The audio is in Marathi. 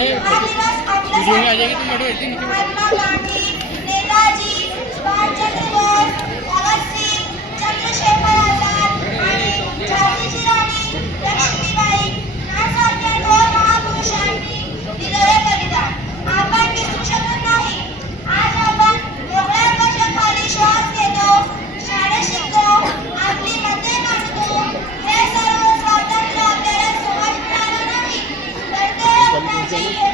वीडियो में आ जाएगी तो वीडियो एडिटिंग महात्मा गांधी, नेताजी सुभाष चंद्र बोस, भगत सिंह, चंद्रशेखर आजाद आणि झाशीची राणी लक्ष्मीबाई यांसारख्या थोर महापुरुषांनी दिलेले बलिदान आपण विसरू शकत नाही. आज आपण मोकळ्या आकाशाखाली श्वास घेतो, शाळेत शिकतो, आपली मते मांडतो. हे सर्व स्वातंत्र्य आपल्याला सहज मिळालं नाही, तर ते आपल्याची